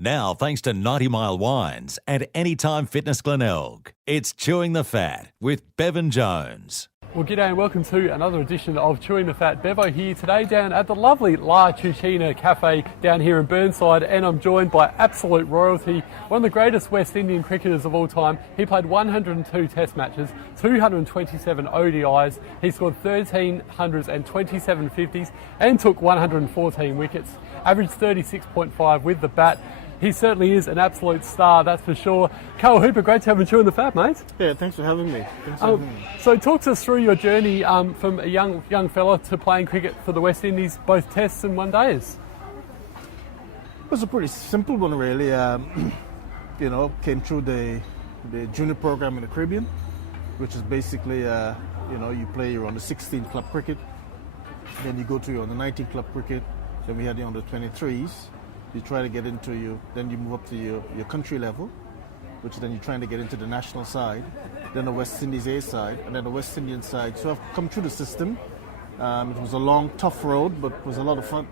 Now, thanks to 90 Mile Wines and Anytime Fitness Glenelg, it's Chewing the Fat with Bevan Jones. Well, g'day and welcome to another edition of Chewing the Fat. Bevo here today down at the lovely Lara Cafe down here in Burnside, and I'm joined by absolute royalty, one of the greatest West Indian cricketers of all time. He played 102 test matches, 227 ODIs, he scored 13 hundreds and 27 50s and took 114 wickets, averaged 36.5 with the bat. He certainly is an absolute star, that's for sure. Carl Hooper, great to have you chewing the fat, mate. Yeah, thanks for having me. So talk to us through your journey from a young fella to playing cricket for the West Indies, both tests and one days. It was a pretty simple one, really. Came through the junior program in the Caribbean, which is basically, you play your under 16 club cricket, then you go to your under 19 club cricket, then we had the under 23s. You try to get into then you move up to your country level, which then you're trying to get into the national side, then the West Indies A side, and then the West Indian side. So I've come through the system. It was a long, tough road, but it was a lot of fun.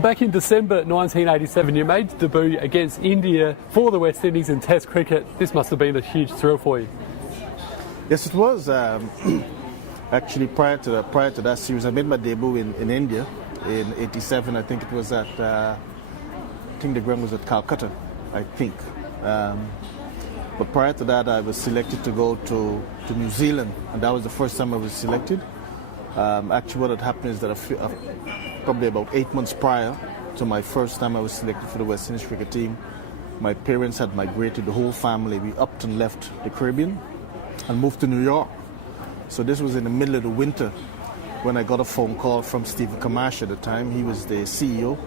Back in December 1987, you made your debut against India for the West Indies in Test cricket. This must have been a huge thrill for you. Yes, it was. Actually, prior to that series, I made my debut in India in '87. I think it was at. I think the ground was at Calcutta, I think. But prior to that, I was selected to go to New Zealand, and that was the first time I was selected. Actually, what had happened is that probably about 8 months prior to my first time I was selected for the West Indies cricket team, my parents had migrated, the whole family. We upped and left the Caribbean and moved to New York. So this was in the middle of the winter when I got a phone call from Stephen Kamash at the time. He was the CEO.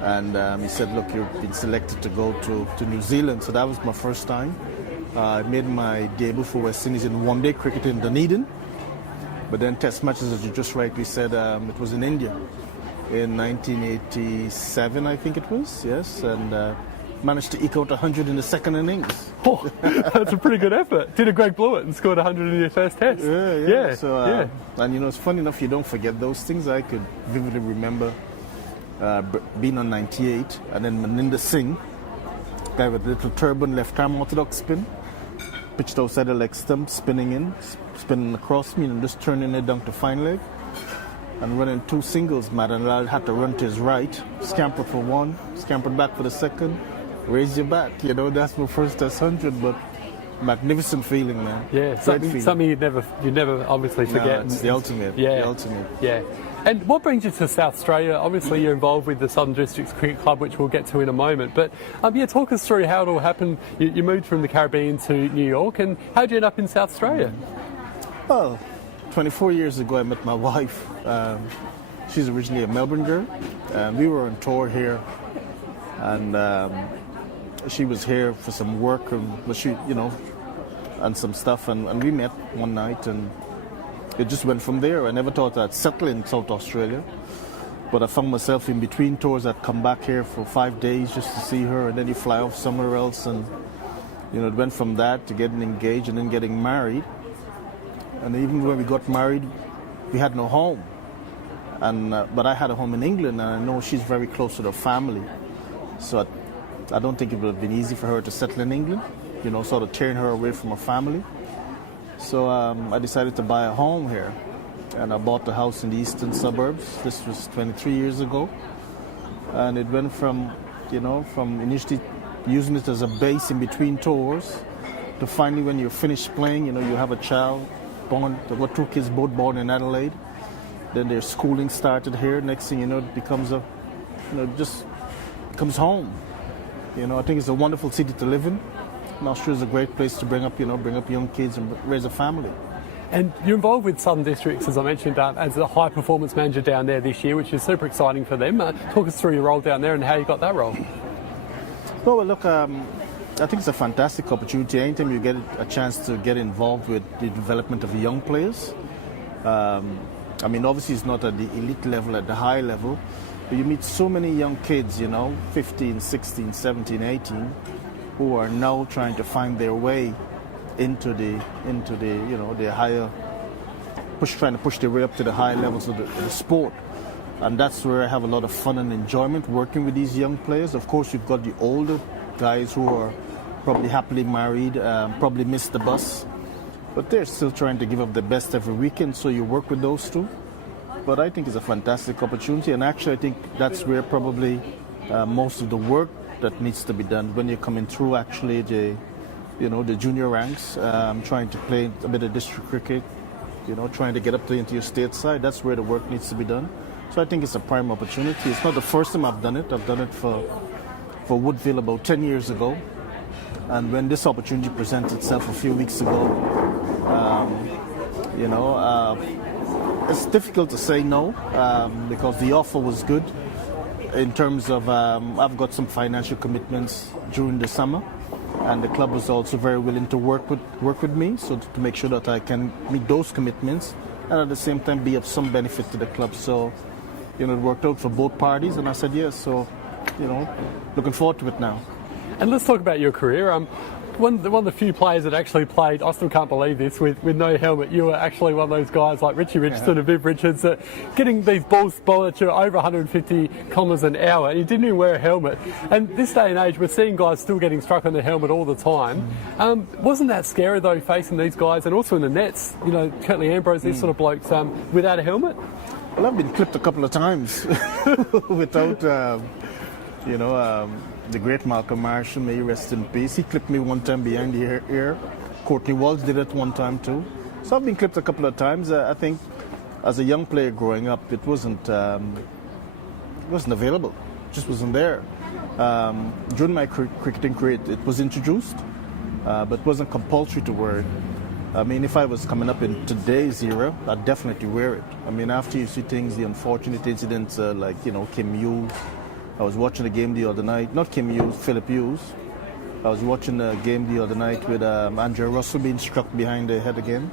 And he said, look, you've been selected to go to New Zealand. So that was my first time. I made my debut for West Indies in one-day cricket in Dunedin. But then test matches, as you just rightly said, it was in India in 1987, I think it was, yes. And managed to eke out 100 in the second innings. Oh, that's a pretty good effort. Did a Greg Blewett and scored 100 in your first test. Yeah. So, and it's funny enough, you don't forget those things. I could vividly remember being on 98, and then Maninder Singh, guy with a little turban, left arm orthodox spin, pitched outside the leg stump, spinning across me and just turning it down to fine leg and running two singles, Matt, and I had to run to his right, scamper for one, scampered back for the second, raise your bat. That's my first test 100, but magnificent feeling, man. Yeah, something you'd never obviously forget. It's the ultimate. Yeah. The ultimate. Yeah. And what brings you to South Australia? Obviously, you're involved with the Southern District Cricket Club, which we'll get to in a moment. But talk us through how it all happened. You moved from the Caribbean to New York, and how did you end up in South Australia? Well, 24 years ago, I met my wife. She's originally a Melbourne girl. We were on tour here, and she was here for some work, and some stuff, and we met one night, and it just went from there. I never thought I'd settle in South Australia, but I found myself in between tours. I'd come back here for 5 days just to see her, and then you fly off somewhere else, and it went from that to getting engaged and then getting married. And even when we got married, we had no home, but I had a home in England, and I know she's very close to her family, so I don't think it would have been easy for her to settle in England, sort of tearing her away from her family. So I decided to buy a home here, and I bought the house in the eastern suburbs. This was 23 years ago, and it went from initially using it as a base in between tours to finally, when you're finished playing, you have a child born. I've got two kids, both born in Adelaide. Then their schooling started here. Next thing you know, it becomes just becomes home. I think it's a wonderful city to live in. Australia is a great place to bring up young kids and raise a family. And you're involved with Southern Districts, as I mentioned, as a high performance manager down there this year, which is super exciting for them. Talk us through your role down there and how you got that role. Well, look, I think it's a fantastic opportunity. Anytime you get a chance to get involved with the development of young players. Obviously it's not at the elite level, at the high level, but you meet so many young kids, 15, 16, 17, 18, who are now trying to find their way into the higher, trying to push their way up to the higher levels of the sport. And that's where I have a lot of fun and enjoyment working with these young players. Of course, you've got the older guys who are probably happily married, probably missed the bus, but they're still trying to give up their best every weekend, so you work with those two. But I think it's a fantastic opportunity, and actually I think that's where probably most of the work that needs to be done when you're coming through actually the junior ranks, trying to play a bit of district cricket, trying to get up into your state side. That's where the work needs to be done. So I think it's a prime opportunity. It's not the first time I've done it. I've done it for Woodville about 10 years ago. And when this opportunity presented itself a few weeks ago, it's difficult to say no because the offer was good in terms of I've got some financial commitments during the summer, and the club was also very willing to work with me, so to make sure that I can meet those commitments and at the same time be of some benefit to the club. So, it worked out for both parties, and I said yes. So, looking forward to it now. And let's talk about your career. One of the few players that actually played, I still can't believe this, with no helmet. You were actually one of those guys like Richie Richardson and Viv Richards that getting these balls bowled at you over 150 kilometres an hour, and you didn't even wear a helmet. And this day and age, we're seeing guys still getting struck on the helmet all the time. Wasn't that scary though, facing these guys, and also in the nets, Curtly, Ambrose, these sort of blokes without a helmet? Well, I've been clipped a couple of times without, the great Malcolm Marshall, may he rest in peace. He clipped me one time behind the ear. Courtney Walsh did it one time too. So I've been clipped a couple of times. I think as a young player growing up, it wasn't available. It just wasn't there. During my cricketing career, it was introduced, but it wasn't compulsory to wear it. I mean, if I was coming up in today's era, I'd definitely wear it. I mean, after you see things, the unfortunate incidents like, Kim Hughes. I was watching a game the other night, not Kim Hughes, Philip Hughes. I was watching a game the other night with Andrew Russell being struck behind the head again.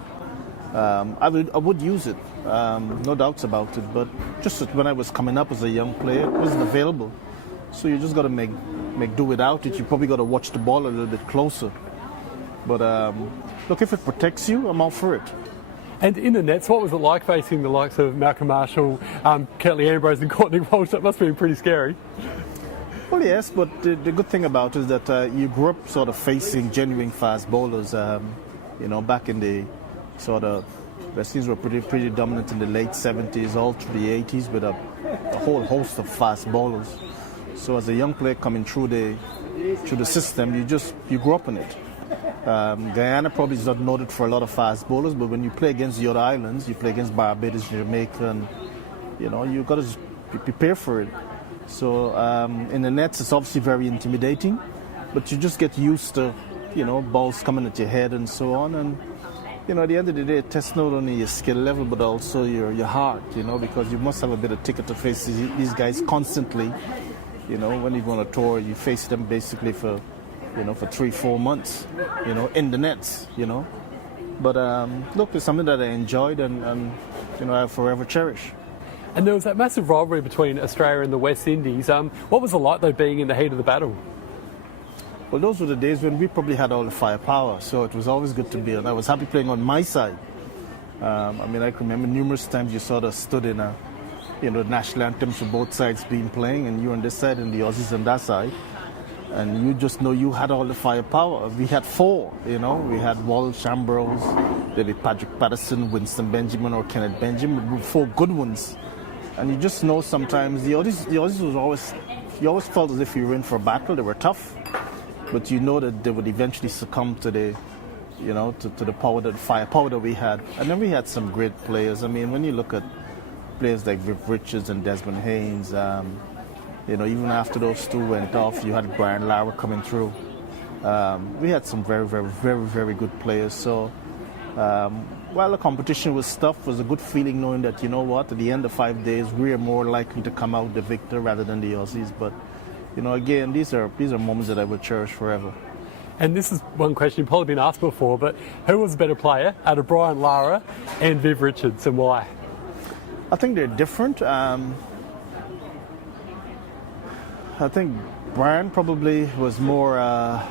I would use it, no doubts about it, but just when I was coming up as a young player, it wasn't available. So you just got to make do without it. You probably got to watch the ball a little bit closer. But look, if it protects you, I'm all for it. And in the nets, what was it like facing the likes of Malcolm Marshall, Curtly, Ambrose and Courtney Walsh? That must have been pretty scary. Well, yes, but the good thing about it is that you grew up sort of facing genuine fast bowlers. Back in the sort of, West Indies were pretty dominant in the late 70s, all through the 80s, with a whole host of fast bowlers. So as a young player coming through the system, you grew up in it. Guyana probably is not noted for a lot of fast bowlers, but when you play against the other islands, you play against Barbados, Jamaica, and you've got to just prepare for it. So in the nets, it's obviously very intimidating, but you just get used to, balls coming at your head and so on. And at the end of the day, it tests not only your skill level, but also your heart, because you must have a bit of ticket to face these guys constantly. When you go on a tour, you face them basically for 3-4 months, in the nets, But look, it's something that I enjoyed and I forever cherish. And there was that massive rivalry between Australia and the West Indies. What was it like, though, being in the heat of the battle? Well, those were the days when we probably had all the firepower, so it was always good to be on. I was happy playing on my side. I can remember numerous times you sort of stood in the national anthems for both sides being playing, and you on this side and the Aussies on that side. And you just know you had all the firepower. We had 4, We had Walsh, Ambrose, maybe Patrick Patterson, Winston Benjamin or Kenneth Benjamin, 4 good ones. And you just know sometimes the Aussies was always, you always felt as if you were in for a battle. They were tough, but you know that they would eventually succumb to the, to the firepower that we had. And then we had some great players. I mean, when you look at players like Viv Richards and Desmond Haynes, even after those two went off, you had Brian Lara coming through. We had some very, very, very, very good players. So while the competition was tough, it was a good feeling knowing that, at the end of 5 days, we are more likely to come out the victor rather than the Aussies. But, again, these are moments that I will cherish forever. And this is one question you've probably been asked before, but who was a better player out of Brian Lara and Viv Richards, and why? I think they're different. I think Brian probably was more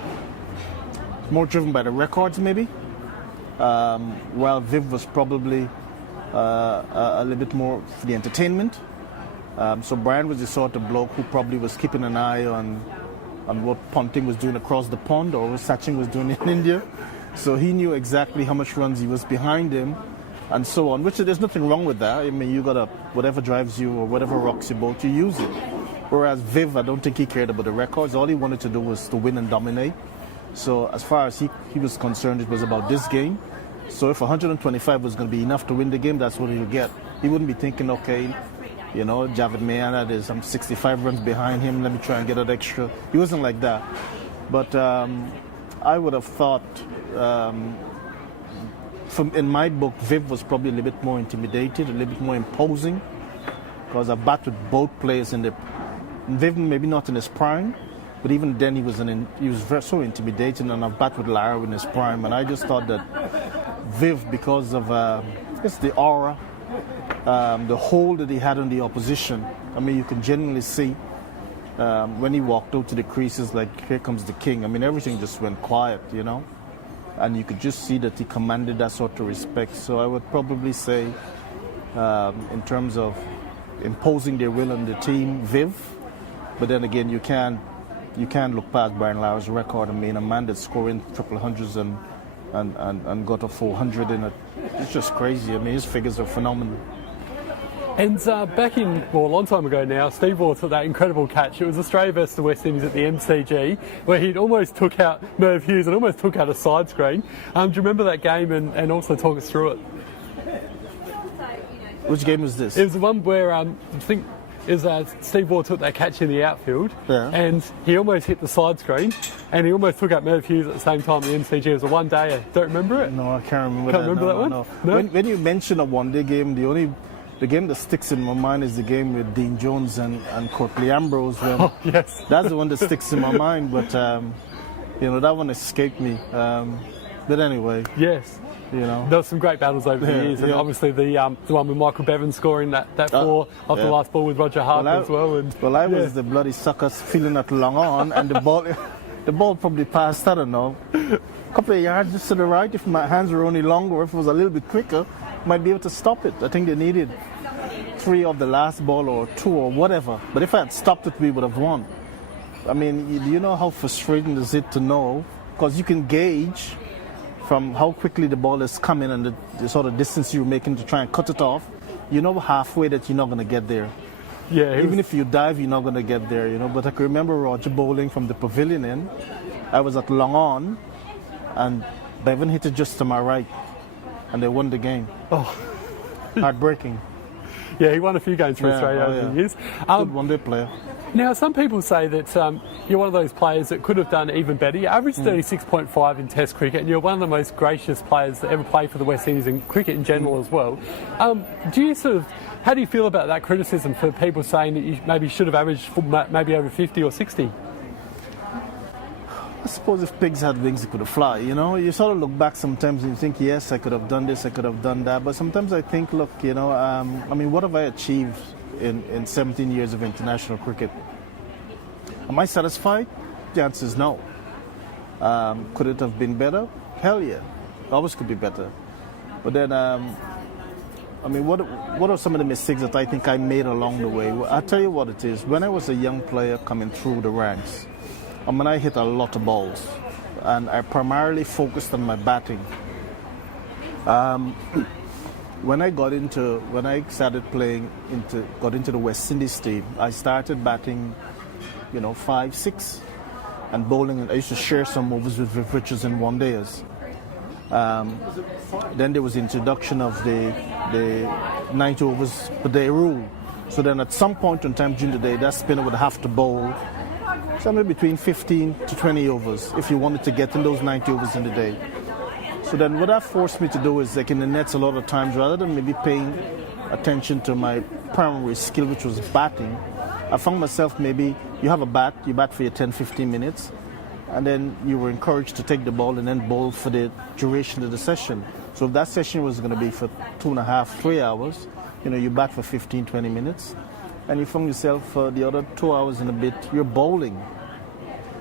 driven by the records, maybe, while Viv was probably a little bit more for the entertainment. So Brian was the sort of bloke who probably was keeping an eye on what Ponting was doing across the pond or what Sachin was doing in India. So he knew exactly how much runs he was behind him and so on, which there's nothing wrong with that. I mean, you got to, whatever drives you or whatever rocks your boat, you use it. Whereas Viv, I don't think he cared about the records. All he wanted to do was to win and dominate. So as far as he was concerned, it was about this game. So if 125 was going to be enough to win the game, that's what he'll get. He wouldn't be thinking, okay, you know, Javed Mayana, I'm 65 runs behind him, let me try and get that extra. He wasn't like that. But I would have thought, in my book, Viv was probably a little bit more intimidated, a little bit more imposing, because I batted both players Viv maybe not in his prime, but even then he was so intimidating, and I've batted with Lara in his prime, and I just thought that Viv, because of just the aura, the hold that he had on the opposition. I mean, you can genuinely see when he walked out to the creases, like, here comes the king. I mean, everything just went quiet, you know, and you could just see that he commanded that sort of respect. So I would probably say, in terms of imposing their will on the team, Viv. But then again, you can't look past Brian Lara's record. I mean, a man that's scoring triple hundreds and got a 400 in it. It's just crazy. I mean, his figures are phenomenal. And back in, a long time ago now, Steve Waugh took that incredible catch. It was Australia versus the West Indies at the MCG, where he'd almost took out Merv Hughes and almost took out a side screen. Do you remember that game and also talk us through it? Which game was this? It was the one where I think Steve Waugh took that catch in the outfield, and he almost hit the side screen, and he almost took out Merv Hughes at the same time in the MCG. It was a one-dayer. Don't remember it? No, I can't remember that. Can't remember that one? No. No? When you mention a one-day game, the game that sticks in my mind is the game with Dean Jones and Courtney Ambrose. Yes. That's the one that sticks in my mind, but you know, that one escaped me. But anyway. Yes. You know, there were some great battles over the years, and obviously the one with Michael Bevan scoring that four off the last ball with Roger Harper as well. And I was the bloody suckers feeling that long on, and the ball probably passed, I don't know, a couple of yards just to the right. If my hands were only longer, if it was a little bit quicker, might be able to stop it. I think they needed 3 of the last ball or 2 or whatever. But if I had stopped it, we would have won. I mean, do you know how frustrating is it to know? Because you can gauge from how quickly the ball is coming and the sort of distance you're making to try and cut it off. You know halfway that you're not going to get there. Yeah. Even if you dive, you're not going to get there, you know. But I can remember Roger bowling from the pavilion in. I was at long on, and Bevan hit it just to my right, and they won the game. Oh. Heartbreaking. Yeah, he won a few games for Australia over the years. Good one-day player. Now, some people say that you're one of those players that could have done even better. You averaged 36.5 in Test cricket, and you're one of the most gracious players that ever played for the West Indies and cricket in general as well. How do you feel about that criticism for people saying that you maybe should have averaged maybe over 50 or 60? I suppose if pigs had wings, they could have fly, you know. You sort of look back sometimes and you think, yes, I could have done this, I could have done that. But sometimes I think, look, you know, I mean, what have I achieved in 17 years of international cricket? Am I satisfied? The answer is no. Could it have been better? Hell yeah. Always could be better. But then, I mean, what are some of the mistakes that I think I made along the way? Well, I'll tell you what it is. When I was a young player coming through the ranks, I mean, I hit a lot of balls, and I primarily focused on my batting. When I got into the West Indies team, I started batting, you know, 5, 6, and bowling. And I used to share some overs with Viv Richards in one days. Then there was the introduction of the 90 overs per day rule. So then at some point in time during the day, that spinner would have to bowl somewhere between 15 to 20 overs if you wanted to get in those 90 overs in the day. So then what that forced me to do is, like in the nets a lot of times, rather than maybe paying attention to my primary skill, which was batting, I found myself, maybe you have a bat, you bat for your 10, 15 minutes, and then you were encouraged to take the ball and then bowl for the duration of the session. So if that session was going to be for 2.5, 3 hours, you know, you bat for 15, 20 minutes, and you found yourself the other 2 hours and a bit, you're bowling.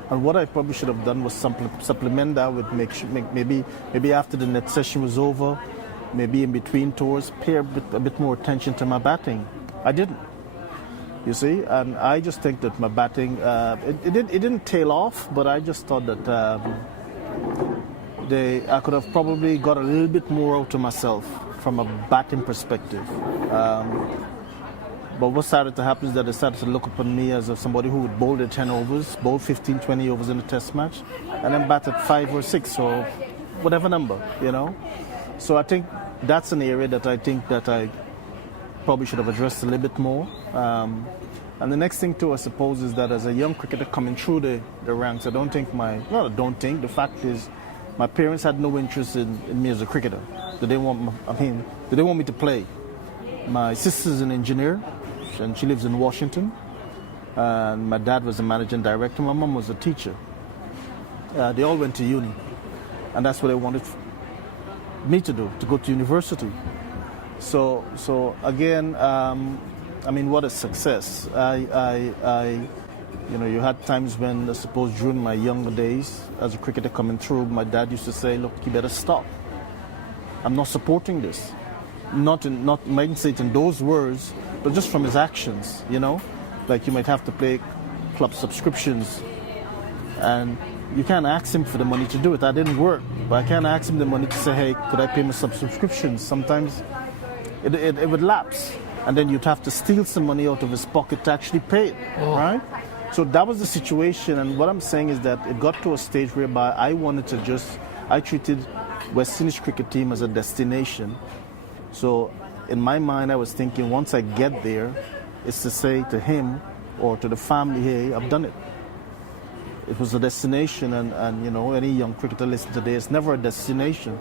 And what I probably should have done was supplement that with maybe after the net session was over, maybe in between tours, pay a bit more attention to my batting. I didn't. You see, and I just think that my batting, it didn't tail off, but I just thought that I could have probably got a little bit more out of myself from a batting perspective. But what started to happen is that they started to look upon me as somebody who would bowl the 10 overs, bowl 15, 20 overs in a test match, and then bat at 5 or 6 or whatever number, you know. So I think that's an area that I think that I probably should have addressed a little bit more. And the next thing too, I suppose, is that as a young cricketer coming through the ranks, the fact is my parents had no interest in me as a cricketer. They didn't want me to play. My sister's an engineer, and she lives in Washington. And my dad was a managing director. My mom was a teacher. They all went to uni, and that's what they wanted me to do, to go to university. So again, what a success. You had times when, I suppose, during my younger days as a cricketer coming through, my dad used to say, look, you better stop. I'm not supporting this. Mightn't say it in those words, but just from his actions, you know? Like you might have to pay club subscriptions, and you can't ask him for the money to do it. That didn't work. But I can't ask him the money to say, hey, could I pay my subscriptions? Sometimes it would lapse, and then you'd have to steal some money out of his pocket to actually pay it, right? So that was the situation, and what I'm saying is that it got to a stage whereby I treated West Indies cricket team as a destination. So in my mind, I was thinking, once I get there, it's to say to him or to the family, hey, I've done it. It was a destination, and you know, any young cricketer listening today, it's never a destination,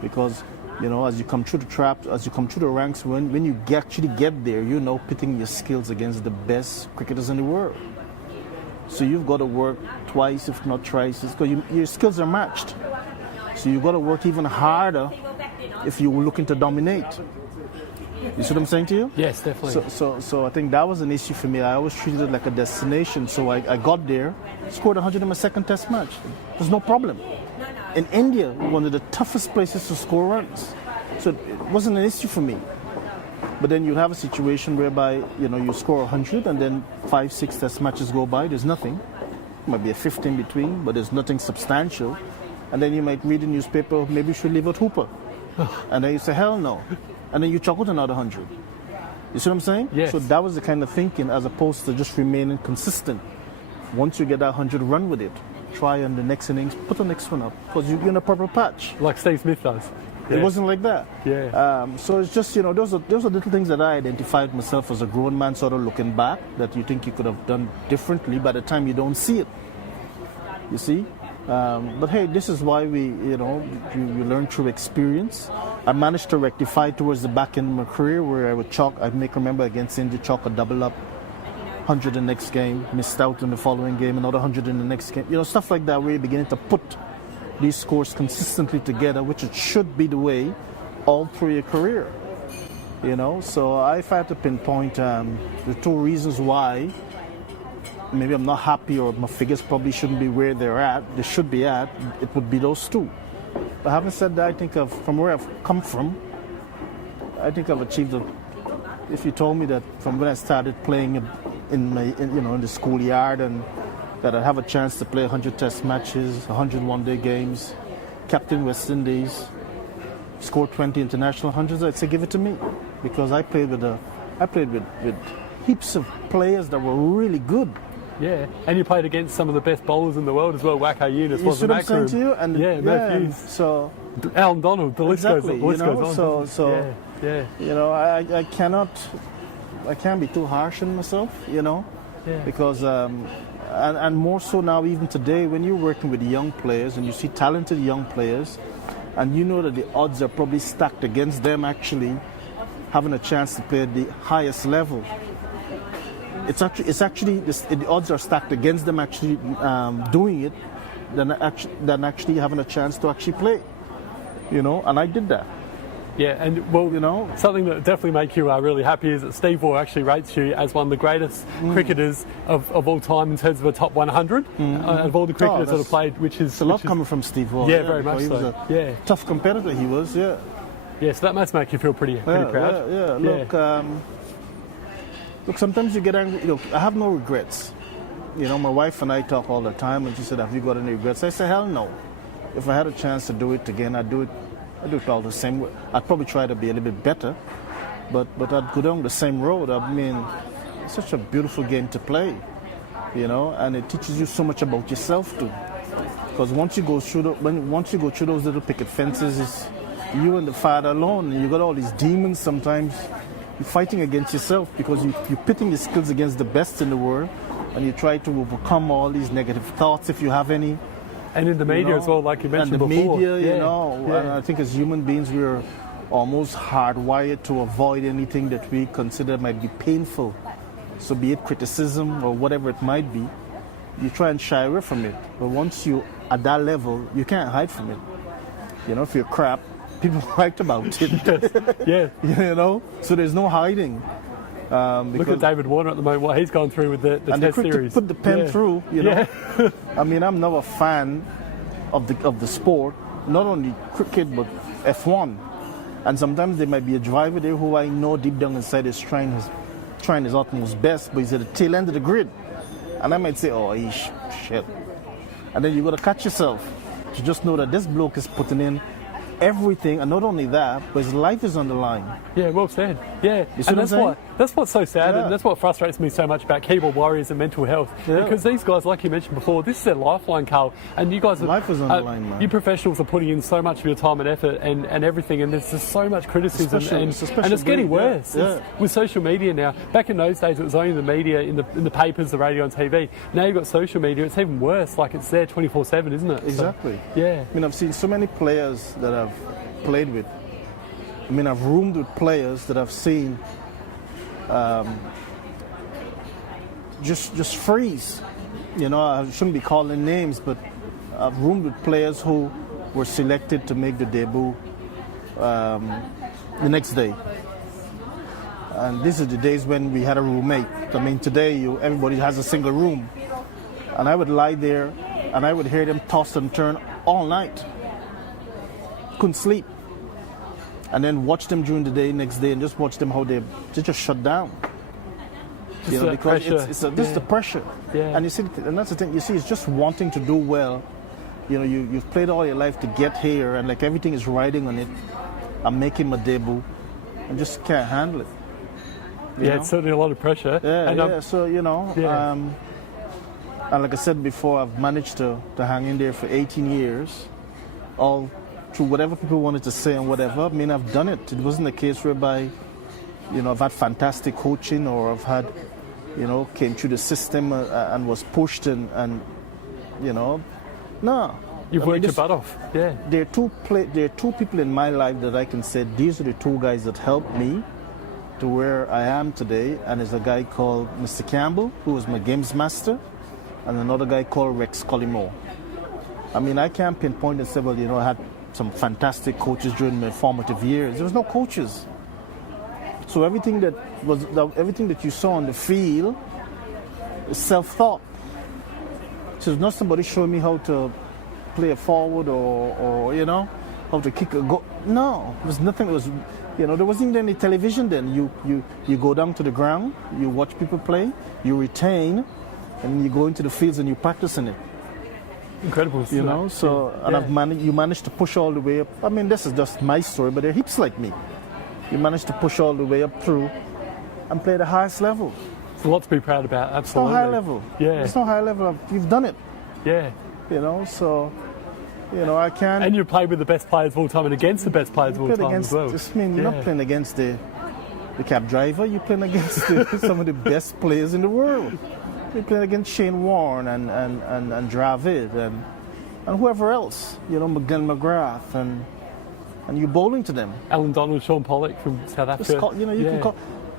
because you know, as you come through the traps, as you come through the ranks, when you actually get there, you know, pitting your skills against the best cricketers in the world. So you've got to work twice, if not thrice, because your skills are matched. So you've got to work even harder if you're looking to dominate. You see what I'm saying to you? Yes, definitely. So I think that was an issue for me. I always treated it like a destination. So I got there, scored 100 in my second test match. There's no problem. In India, one of the toughest places to score runs. So it wasn't an issue for me. But then you'd have a situation whereby, you know, you score 100 and then 5-6 test matches go by, there's nothing. There might be a 50 in between, but there's nothing substantial. And then you might read the newspaper, maybe you should leave out Hooper. And then you say, hell no. And then you chuck out another 100. You see what I'm saying? Yes. So that was the kind of thinking, as opposed to just remaining consistent. Once you get that 100, run with it. Try on the next innings, put the next one up, because you're in a proper patch. Like Steve Smith does. It wasn't like that. Yeah. So it's just, you know, those are little things that I identified myself as a grown man, sort of looking back, that you think you could have done differently by the time you don't see it. You see? But hey, this is why you learn through experience. I managed to rectify towards the back end of my career, where I make remember against India, chalk a double up, 100 the next game, missed out in the following game, another 100 in the next game. You know, stuff like that, where you're beginning to put these scores consistently together, which it should be the way all through your career. You know, so if I had to pinpoint the two reasons why maybe I'm not happy, or my figures probably shouldn't be where they should be at, it would be those two. But having said that, I think from where I've come from, I think I've achieved if you told me that from when I started playing in the schoolyard, and that I'd have a chance to play 100 test matches, 100 one-day games, captain West Indies, score 20 international hundreds, I'd say give it to me, because I played with heaps of players that were really good. Yeah, and you played against some of the best bowlers in the world as well. Wacko Eunice wasn't that saying to you? And Matthews. So Alan Donald, the list goes on. So yeah. You know, I can't be too harsh on myself, you know, because and more so now, even today, when you're working with young players and you see talented young players, and you know that the odds are probably stacked against them actually having a chance to play at the highest level. It's actually the odds are stacked against them actually doing it than actually having a chance to actually play, you know. And I did that. Yeah, and well, you know, something that definitely makes you really happy is that Steve Waugh actually rates you as one of the greatest cricketers of all time in terms of a top 100 of all the cricketers that have played, which is a lot coming from Steve Waugh. Yeah, very much so. He was a tough competitor. He was, yeah. Yeah, so that must make you feel pretty proud. Yeah. Look, Look, sometimes you get angry. Look, I have no regrets. You know, my wife and I talk all the time, and she said, "Have you got any regrets?" I said, "Hell no. If I had a chance to do it again, I'd do it. I'd do it all the same way. I'd probably try to be a little bit better, but I'd go down the same road. I mean, it's such a beautiful game to play, you know, and it teaches you so much about yourself too. Because once you go through those little picket fences, it's you and the Father alone, and you got all these demons. Sometimes you're fighting against yourself because you're pitting your skills against the best in the world. And you try to overcome all these negative thoughts if you have any. And in the media as well, like you mentioned before. before. And the media, you know. And I think as human beings, we're almost hardwired to avoid anything that we consider might be painful. So be it criticism or whatever it might be, you try and shy away from it. But once you're at that level, you can't hide from it. You know, if you're crap, people write about it. Yeah. You know, so there's no hiding. Look at David Warner at the moment, what he's gone through with the Test series. To put the pen through, you know. I mean, I'm now a fan of the sport, not only cricket but F1. And sometimes there might be a driver there who I know deep down inside is trying his utmost best, but he's at the tail end of the grid. And I might say, "Oh, shit." And then you got to catch yourself to just know that this bloke is putting in everything, and not only that, but his life is on the line. Yeah, well said. Yeah, you see and that's what's so sad, and that's what frustrates me so much about keyboard warriors and mental health. Yeah. Because these guys, like you mentioned before, this is their lifeline, Carl. And you guys, life is on the line, man. You professionals are putting in so much of your time and effort and everything, and there's just so much criticism, and it's getting worse with social media now. Back in those days, it was only the media in the papers, the radio, and TV. Now you've got social media; it's even worse. Like it's there 24/7, isn't it? Exactly. So, yeah. I mean, I've seen so many players that I've played with. I mean, I've roomed with players that I've seen just freeze. You know, I shouldn't be calling names, but I've roomed with players who were selected to make the debut the next day. And this is the days when we had a roommate. I mean, today everybody has a single room. And I would lie there and I would hear them toss and turn all night. Couldn't sleep. And then watch them during the day, next day, and just watch them how they just shut down. You know, because it's the pressure. Yeah. And you see, and that's the thing. You see, it's just wanting to do well. You know, you've played all your life to get here, and like everything is riding on it. I'm making my debut, and just can't handle it. You know? It's certainly a lot of pressure. Yeah. So you know, and like I said before, I've managed to hang in there for 18 years, all through whatever people wanted to say and whatever. I mean, I've done it. It wasn't a case whereby, you know, I've had fantastic coaching or I've had, you know, came through the system and was pushed and you know, no. You've worked your butt off. Yeah. There are two people in my life that I can say these are the two guys that helped me to where I am today. And there's a guy called Mr. Campbell, who was my games master, and another guy called Rex Collymore. I mean, I can't pinpoint and say, well, you know, I had some fantastic coaches during my formative years. There was no coaches. So everything that you saw on the field is self-taught. So there's not somebody showing me how to play a forward or you know, how to kick a goal. No, there was nothing. It was, you know, there wasn't even any television then. You go down to the ground, you watch people play, you retain, and then you go into the fields and you practice in it. Incredible, you know. So and you managed to push all the way up. I mean, this is just my story, but there are heaps like me. You managed to push all the way up through and play the highest level. It's a lot to be proud about. Absolutely. It's not high level. Yeah. It's not high level. You've done it. Yeah. You know, so you know I can't. And you played with the best players of all time and against the best players of all time as well. I mean, you're not playing against the cab driver. You're playing against some of the best players in the world. You're playing against Shane Warne and Dravid and whoever else. You know, Glenn McGrath and you're bowling to them. Alan Donald, Sean Pollock from South Africa. You can call.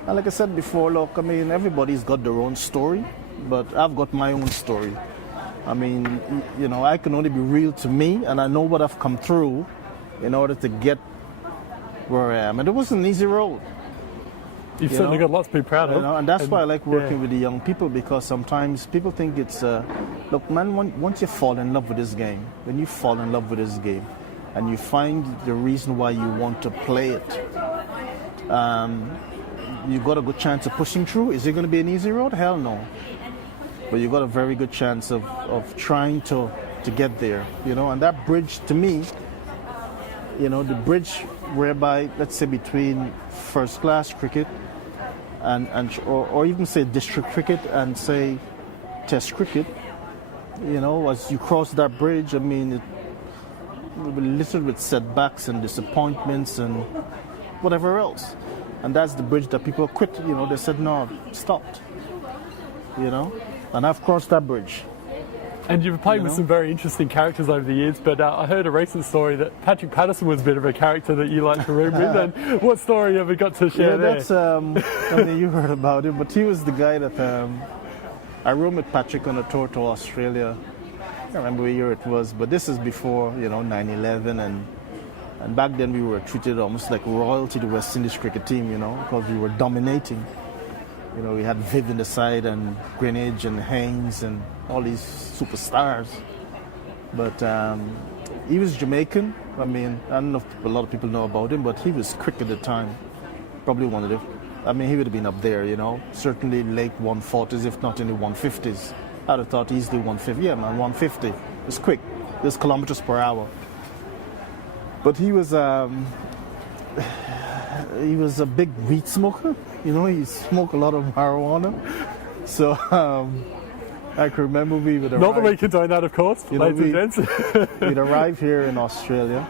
And like I said before, look, I mean, everybody's got their own story, but I've got my own story. I mean, you know, I can only be real to me, and I know what I've come through in order to get where I am. And it wasn't an easy road. You've certainly got lots to be proud of. You know, and that's why I like working with the young people, because sometimes people think it's, look, man, once you fall in love with this game, when you fall in love with this game, and you find the reason why you want to play it, you got a good chance of pushing through. Is it going to be an easy road? Hell no. But you got a very good chance of trying to get there, you know. And that bridge, to me, you know, the bridge whereby, let's say, between first class cricket or even say district cricket and say test cricket, you know, as you cross that bridge, I mean, it will be littered with setbacks and disappointments and whatever else. And that's the bridge that people quit, you know, they said, no, stopped, you know. And I've crossed that bridge. And you've played with some very interesting characters over the years, but I heard a recent story that Patrick Patterson was a bit of a character that you like to room with. And what story have you got to share there? That's, I mean, you heard about it, but he was the guy that I roomed with Patrick on a tour to Australia. I can't remember what year it was, but this is before, you know, 9/11, and back then we were treated almost like royalty to the West Indies cricket team, you know, because we were dominating. You know, we had Viv in the side and Greenwich and Haynes and all these superstars. But he was Jamaican. I mean, I don't know if a lot of people know about him, but he was quick at the time. Probably one of the, I mean, he would have been up there, you know, certainly late 140s, if not in the 150s. I'd have thought easily 150. Yeah, man, 150. It was quick. It was kilometers per hour. But he was a big weed smoker. You know, he smoked a lot of marijuana. So I can remember we would arrive. Not that we condone that, of course, ladies and gents. We'd arrive here in Australia,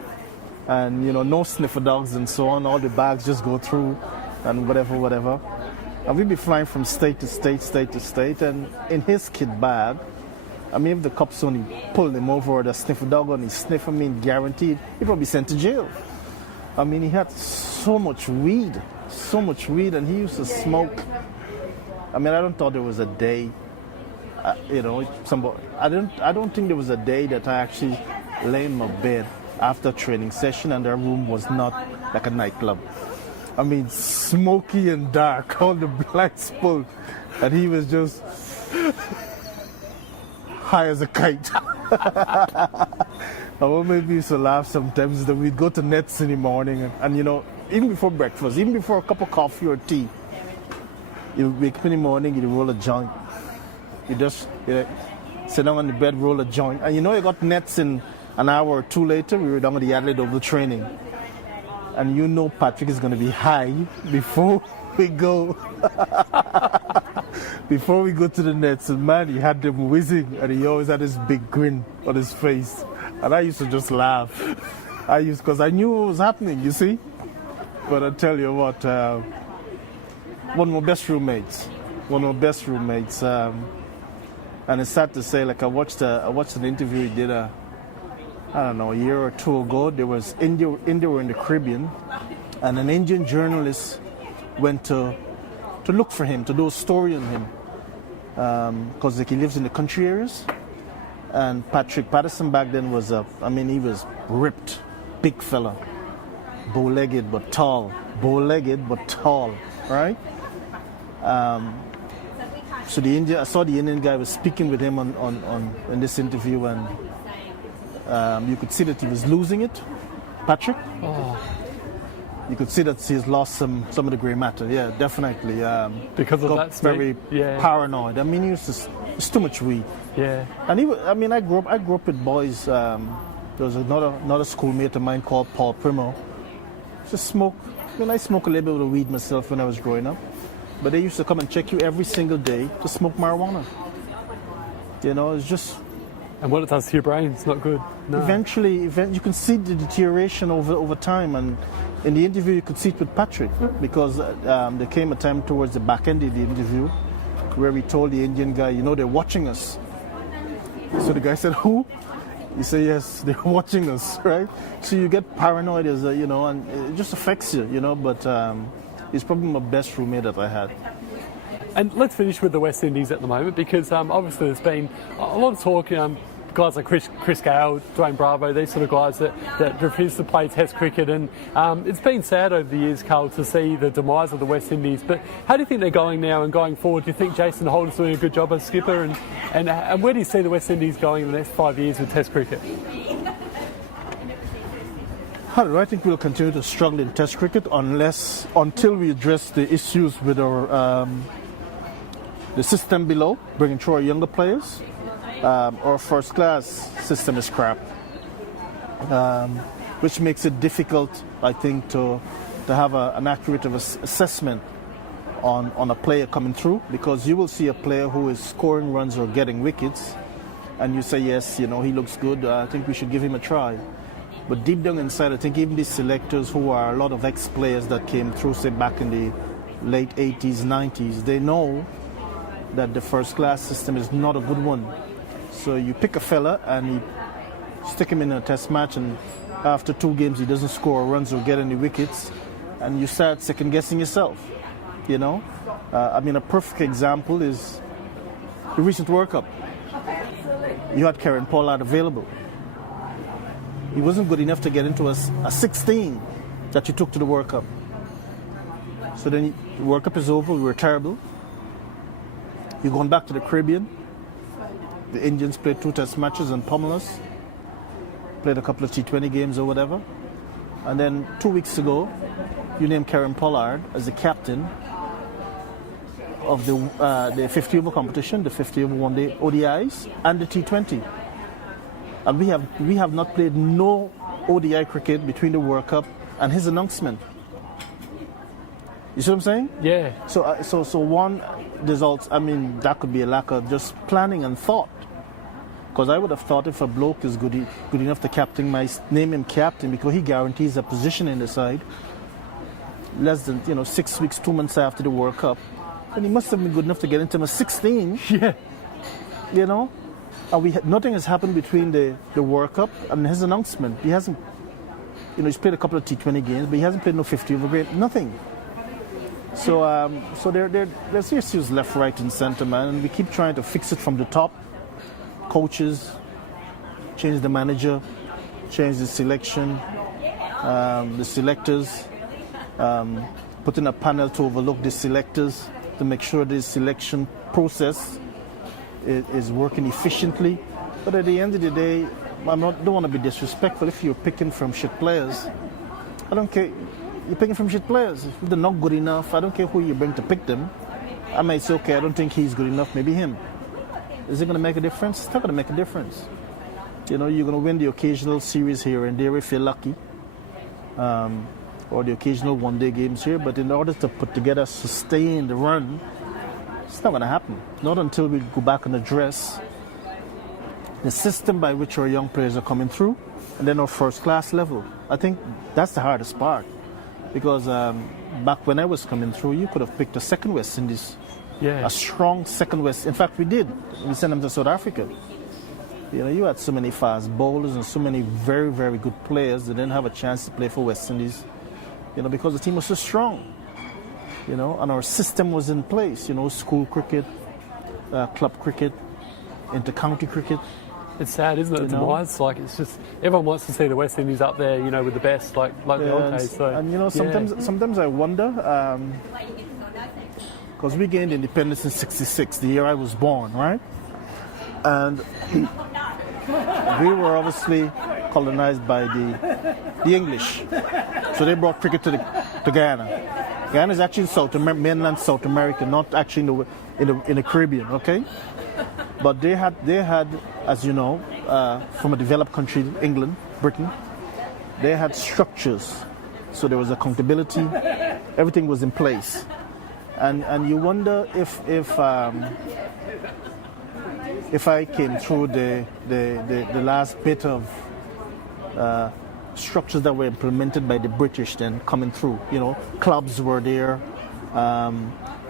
and, you know, no sniffer dogs and so on. All the bags just go through and whatever. And we'd be flying from state to state. And in his kit bag, I mean, if the cops only pulled him over or the sniffer dog on his sniff, I mean, guaranteed, he'd probably sent to jail. I mean, he had so much weed, and he used to smoke. I mean, I don't thought there was a day, you know, I don't think there was a day that I actually lay in my bed after a training session and their room was not like a nightclub. I mean, smoky and dark, all the lights pulled, and he was just high as a kite. And what made me used to laugh sometimes is that we'd go to Nets in the morning and, you know, even before breakfast, even before a cup of coffee or tea, you wake up in the morning, you roll a joint. You just sit down on the bed, roll a joint. And you know you got Nets in an hour or two later, we were down at the Adelaide Oval training. And you know Patrick is going to be high before we go. Before we go to the Nets, and man, he had them whizzing, and he always had this big grin on his face. And I used to just laugh. Because I knew what was happening, you see. But I tell you what, one of my best roommates. And it's sad to say, like I watched an interview he did a year or two ago. There was India were in the Caribbean, and an Indian journalist went to look for him, to do a story on him, because like he lives in the country areas. And Patrick Patterson back then was he was ripped, big fella, bow-legged but tall, right? So I saw the Indian guy was speaking with him in this interview, and you could see that he was losing it, Patrick. Oh. You could see that he's lost some of the grey matter. Yeah, definitely. Because of that, very paranoid. I mean, it's too much weed. Yeah. And I grew up with boys. There was another schoolmate of mine called Paul Primo. Just smoke. I mean, I smoke a little bit of weed myself when I was growing up. But they used to come and check you every single day to smoke marijuana. You know, it's just... And what it does to your brain, it's not good. No. Eventually, you can see the deterioration over time. And in the interview, you could see it with Patrick. Because there came a time towards the back end of the interview where we told the Indian guy, you know, they're watching us. So the guy said, who? He said, yes, they're watching us, right? So you get paranoid, you know, and it just affects you, you know. But he's probably my best roommate that I had. And let's finish with the West Indies at the moment, because obviously there's been a lot of talk, guys like Chris Gale, Dwayne Bravo, these sort of guys that refuse to play Test cricket. And it's been sad over the years, Carl, to see the demise of the West Indies. But how do you think they're going now and going forward? Do you think Jason Holder's doing a good job as skipper? And where do you see the West Indies going in the next 5 years with Test cricket? I think we'll continue to struggle in Test cricket until we address the issues with our the system below, bringing through our younger players. Our first class system is crap, which makes it difficult, I think, to have an accurate assessment on a player coming through, because you will see a player who is scoring runs or getting wickets, and you say, yes, he looks good, I think we should give him a try. But deep down inside, I think even these selectors, who are a lot of ex-players that came through, say, back in the late 80s, 90s, they know that the first-class system is not a good one. So you pick a fella and you stick him in a test match, and after 2 games he doesn't score runs or get any wickets, and you start second-guessing yourself, a perfect example is the recent World Cup. You had Karen Pollard available. He wasn't good enough to get into a 16 that you took to the World Cup. So then the World Cup is over, we were terrible. You're going back to the Caribbean. The Indians played 2 test matches and pummeled us. Played a couple of T20 games or whatever. And then 2 weeks ago, you named Karen Pollard as the captain of the 50 over competition, the 50 over one-day ODIs, and the T20. And we have not played no ODI cricket between the World Cup and his announcement. You see what I'm saying? Yeah. So one results. That could be a lack of just planning and thought. Because I would have thought, if a bloke is good enough to captain, name him captain, because he guarantees a position in the side. Less than 6 weeks, 2 months after the World Cup, and he must have been good enough to get into a 16. Yeah. And nothing has happened between the World Cup and his announcement. He hasn't, he's played a couple of T20 games, but he hasn't played no 50 over grade, nothing. So there's issues left, right, and centre, man, and we keep trying to fix it from the top. Coaches, change the manager, change the selection, the selectors, put in a panel to overlook the selectors to make sure the selection process is working efficiently. But at the end of the day, don't want to be disrespectful. If you're picking from shit players, I don't care. You're picking from shit players. If they're not good enough, I don't care who you bring to pick them. I might say, okay, I don't think he's good enough, maybe him. Is it going to make a difference? It's not going to make a difference. You're going to win the occasional series here and there if you're lucky, or the occasional one-day games here. But in order to put together, sustain the run, it's not going to happen. Not until we go back and address the system by which our young players are coming through, and then our first-class level. I think that's the hardest part. Because back when I was coming through, you could have picked a second West Indies. Yeah. A strong second West. In fact, we did. We sent them to South Africa. You had so many fast bowlers and so many very, very good players that didn't have a chance to play for West Indies, because the team was so strong, and our system was in place, school cricket, club cricket, inter-county cricket. It's sad, isn't it? It's it's just everyone wants to see the West Indies up there, with the best, like the old days. So, and sometimes I wonder. Because we gained independence in '66, the year I was born, right? And we were obviously colonized by the English. So they brought cricket to Guyana. Guyana is actually in mainland South America, not actually in the Caribbean, okay? But they had, as you know, from a developed country, England, Britain, they had structures. So there was accountability, everything was in place. And you wonder if I came through the last bit of structures that were implemented by the British then coming through. Clubs were there.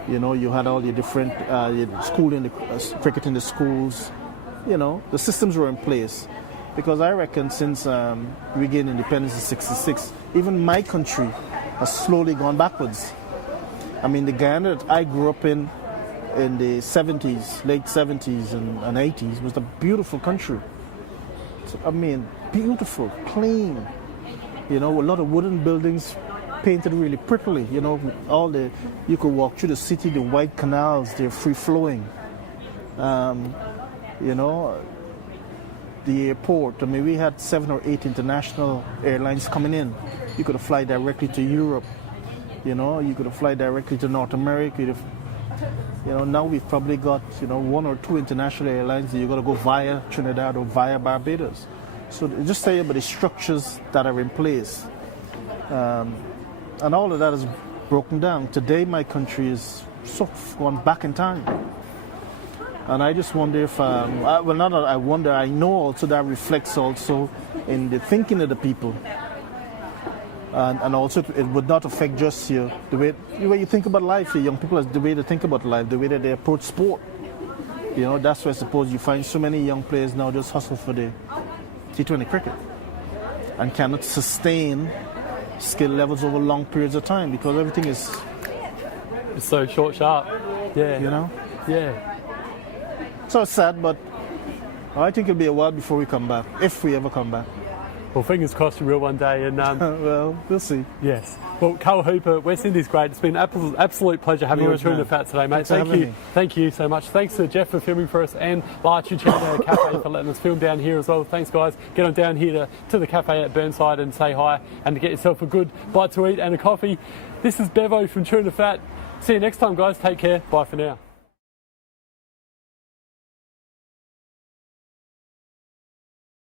You had all your different cricket in the schools. The systems were in place. Because I reckon since we gained independence in '66, even my country has slowly gone backwards. The Guyana that I grew up in the 70s, late 70s and 80s, was a beautiful country. Beautiful, clean. A lot of wooden buildings painted really prettily. You could walk through the city, the white canals, they're free flowing. the airport. I mean, we had 7 or 8 international airlines coming in. You could have fly directly to Europe. You know, you could have fly directly to North America. You know, now we've probably got, 1 or 2 international airlines that you got to go via Trinidad or via Barbados. So just tell you about the structures that are in place. And all of that is broken down. Today, my country is sort of gone back in time. And I just wonder if, well, not that I wonder, I know also that reflects also in the thinking of the people. And also it would not affect just the way you think about life, the young people, the way they think about life, the way that they approach sport. You know, that's why I suppose you find so many young players now just hustle for the T20 cricket and cannot sustain skill levels over long periods of time because everything is... It's so sharp. Yeah. You know? Yeah. So it's sad, but I think it'll be a while before we come back, if we ever come back. Well, fingers crossed you will one day. And well, we'll see. Yes. Well, Carl Hooper, West Indies great. It's been an absolute pleasure having you on Chewing the Fat today, mate. Thank you. Thank you so much. Thanks to Jeff for filming for us and Lara Cafe for letting us film down here as well. Thanks, guys. Get on down here to the cafe at Burnside and say hi and to get yourself a good bite to eat and a coffee. This is Bevo from Chewing the Fat. See you next time, guys. Take care. Bye for now.